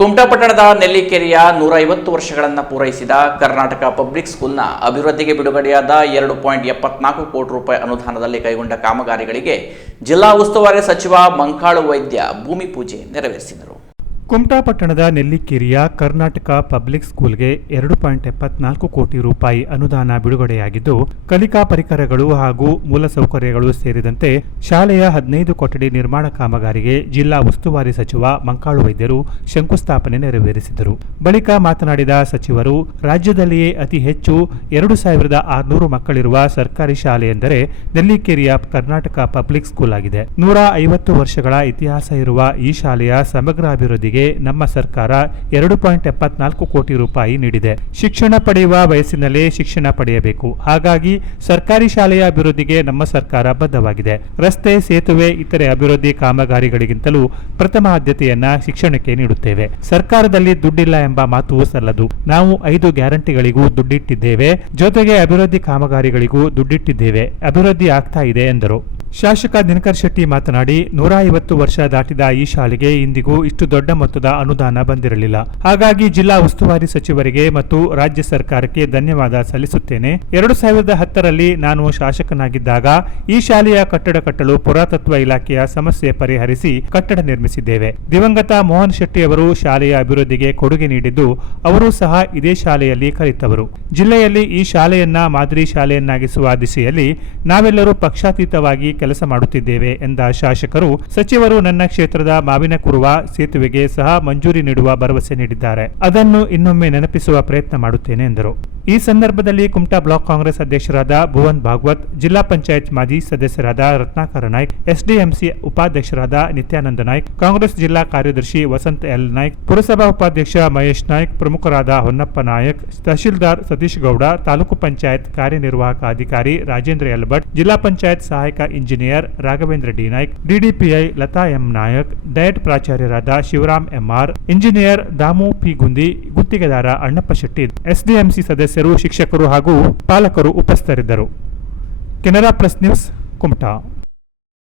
ಕುಮಟಾ ಪಟ್ಟಣದ ನೆಲ್ಲಿಕೆರೆಯ 150 ವರ್ಷಗಳನ್ನು ಪೂರೈಸಿದ ಕರ್ನಾಟಕ ಪಬ್ಲಿಕ್ ಸ್ಕೂಲ್ನ ಅಭಿವೃದ್ಧಿಗೆ ಬಿಡುಗಡೆಯಾದ 2.74 ಕೋಟಿ ರೂಪಾಯಿ ಅನುದಾನದಲ್ಲಿ ಕೈಗೊಂಡ ಕಾಮಗಾರಿಗಳಿಗೆ ಜಿಲ್ಲಾ ಉಸ್ತುವಾರಿ ಸಚಿವ ಮಂಕಾಳು ವೈದ್ಯ ಭೂಮಿ ಪೂಜೆ ನೆರವೇರಿಸಿದರು. ಕುಮಟಾ ಪಟ್ಟಣದ ನೆಲ್ಲಿಕೆರೆಯ ಕರ್ನಾಟಕ ಪಬ್ಲಿಕ್ ಸ್ಕೂಲ್ಗೆ 2.74 ಕೋಟಿ ರೂಪಾಯಿ ಅನುದಾನ ಬಿಡುಗಡೆಯಾಗಿದ್ದು, ಕಲಿಕಾ ಪರಿಕರಗಳು ಹಾಗೂ ಮೂಲಸೌಕರ್ಯಗಳು ಸೇರಿದಂತೆ ಶಾಲೆಯ 15 ಕೊಠಡಿ ನಿರ್ಮಾಣ ಕಾಮಗಾರಿಗೆ ಜಿಲ್ಲಾ ಉಸ್ತುವಾರಿ ಸಚಿವ ಮಂಕಾಳು ವೈದ್ಯರು ಶಂಕುಸ್ಥಾಪನೆ ನೆರವೇರಿಸಿದರು. ಬಳಿಕ ಮಾತನಾಡಿದ ಸಚಿವರು, ರಾಜ್ಯದಲ್ಲಿಯೇ ಅತಿ ಹೆಚ್ಚು 2600 ಮಕ್ಕಳಿರುವ ಸರ್ಕಾರಿ ಶಾಲೆ ಎಂದರೆ ನೆಲ್ಲಿಕೆರೆಯ ಕರ್ನಾಟಕ ಪಬ್ಲಿಕ್ ಸ್ಕೂಲ್ ಆಗಿದೆ. 150 ವರ್ಷಗಳ ಇತಿಹಾಸ ಇರುವ ಈ ಶಾಲೆಯ ಸಮಗ್ರ ಅಭಿವೃದ್ಧಿಗೆ ನಮ್ಮ ಸರ್ಕಾರ 2.74 ಕೋಟಿ ರೂಪಾಯಿ ನೀಡಿದೆ. ಶಿಕ್ಷಣ ಪಡೆಯುವ ವಯಸ್ಸಿನಲ್ಲೇ ಶಿಕ್ಷಣ ಪಡೆಯಬೇಕು. ಹಾಗಾಗಿ ಸರ್ಕಾರಿ ಶಾಲೆಯ ಅಭಿವೃದ್ಧಿಗೆ ನಮ್ಮ ಸರ್ಕಾರ ಬದ್ಧವಾಗಿದೆ. ರಸ್ತೆ, ಸೇತುವೆ, ಇತರೆ ಅಭಿವೃದ್ಧಿ ಕಾಮಗಾರಿಗಳಿಗಿಂತಲೂ ಪ್ರಥಮ ಆದ್ಯತೆಯನ್ನ ಶಿಕ್ಷಣಕ್ಕೆ ನೀಡುತ್ತೇವೆ. ಸರ್ಕಾರದಲ್ಲಿ ದುಡ್ಡಿಲ್ಲ ಎಂಬ ಮಾತು ಸಲ್ಲದು. ನಾವು 5 ಗ್ಯಾರಂಟಿಗಳಿಗೂ ದುಡ್ಡಿಟ್ಟಿದ್ದೇವೆ, ಜೊತೆಗೆ ಅಭಿವೃದ್ಧಿ ಕಾಮಗಾರಿಗಳಿಗೂ ದುಡ್ಡಿಟ್ಟಿದ್ದೇವೆ. ಅಭಿವೃದ್ಧಿ ಆಗ್ತಾ ಇದೆ ಎಂದರು. ಶಾಸಕ ದಿನಕರ್ ಶೆಟ್ಟಿ ಮಾತನಾಡಿ, 150 ವರ್ಷ ದಾಟಿದ ಈ ಶಾಲೆಗೆ ಇಂದಿಗೂ ಇಷ್ಟು ದೊಡ್ಡ ಮೊತ್ತದ ಅನುದಾನ ಬಂದಿರಲಿಲ್ಲ. ಹಾಗಾಗಿ ಜಿಲ್ಲಾ ಉಸ್ತುವಾರಿ ಸಚಿವರಿಗೆ ಮತ್ತು ರಾಜ್ಯ ಸರ್ಕಾರಕ್ಕೆ ಧನ್ಯವಾದ ಸಲ್ಲಿಸುತ್ತೇನೆ. 2010ರಲ್ಲಿ ನಾನು ಶಾಸಕನಾಗಿದ್ದಾಗ ಈ ಶಾಲೆಯ ಕಟ್ಟಡ ಕಟ್ಟಲು ಪುರಾತತ್ವ ಇಲಾಖೆಯ ಸಮಸ್ಯೆ ಪರಿಹರಿಸಿ ಕಟ್ಟಡ ನಿರ್ಮಿಸಿದ್ದೇವೆ. ದಿವಂಗತ ಮೋಹನ್ ಶೆಟ್ಟಿ ಅವರು ಶಾಲೆಯ ಅಭಿವೃದ್ಧಿಗೆ ಕೊಡುಗೆ ನೀಡಿದ್ದು, ಅವರು ಸಹ ಇದೇ ಶಾಲೆಯಲ್ಲಿ ಕಲಿತವರು. ಜಿಲ್ಲೆಯಲ್ಲಿ ಈ ಶಾಲೆಯನ್ನ ಮಾದರಿ ಶಾಲೆಯನ್ನಾಗಿಸುವ ದಿಶೆಯಲ್ಲಿ ನಾವೆಲ್ಲರೂ ಪಕ್ಷಾತೀತವಾಗಿ ಕೆಲಸ ಮಾಡುತ್ತಿದ್ದೇವೆ ಎಂದ ಶಾಸಕರು, ಸಚಿವರು ನನ್ನ ಕ್ಷೇತ್ರದ ಮಾವಿನಕುರುವ ಸೇತುವೆಗೆ ಸಹ ಮಂಜೂರಿ ನೀಡುವ ಭರವಸೆ ನೀಡಿದ್ದಾರೆ. ಅದನ್ನು ಇನ್ನೊಮ್ಮೆ ನೆನಪಿಸುವ ಪ್ರಯತ್ನ ಮಾಡುತ್ತೇನೆ ಎಂದರು. ಈ ಸಂದರ್ಭದಲ್ಲಿ ಕುಮಟಾ ಬ್ಲಾಕ್ ಕಾಂಗ್ರೆಸ್ ಅಧ್ಯಕ್ಷರಾದ ಭುವನ್ ಭಾಗವತ್, ಜಿಲ್ಲಾ ಪಂಚಾಯತ್ ಮಾಜಿ ಸದಸ್ಯರಾದ ರತ್ನಾಕರ ನಾಯ್ಕ್, ಎಸ್ಡಿಎಂಸಿ ಉಪಾಧ್ಯಕ್ಷರಾದ ನಿತ್ಯಾನಂದ ನಾಯ್ಕ್, ಕಾಂಗ್ರೆಸ್ ಜಿಲ್ಲಾ ಕಾರ್ಯದರ್ಶಿ ವಸಂತ್ ಎಲ್ ನಾಯ್ಕ್, ಪುರಸಭಾ ಉಪಾಧ್ಯಕ್ಷ ಮಹೇಶ್ ನಾಯ್ಕ್, ಪ್ರಮುಖರಾದ ಹೊನ್ನಪ್ಪ ನಾಯಕ್, ತಹಶೀಲ್ದಾರ್ ಸತೀಶ್ ಗೌಡ, ತಾಲೂಕು ಪಂಚಾಯತ್ ಕಾರ್ಯನಿರ್ವಾಹಕ ಅಧಿಕಾರಿ ರಾಜೇಂದ್ರ ಎಲ್ ಭಟ್, ಜಿಲ್ಲಾ ಪಂಚಾಯತ್ ಸಹಾಯಕ engineer Raghavendra D Naik, DDPI Lata M Nayak, DIET ಪ್ರಾಚಾರ್ಯರಾದ Shivaram MR, engineer Damu P Gundi, ಗುತ್ತಿಗೆದಾರ ಅಣ್ಣಪ್ಪ ಶೆಟ್ಟಿ, ಎಸ್ಡಿಎಂಸಿ ಸದಸ್ಯರು, ಶಿಕ್ಷಕರು ಹಾಗೂ ಪಾಲಕರು ಉಪಸ್ಥಿತರಿದ್ದರು. Canara press news, Kumta.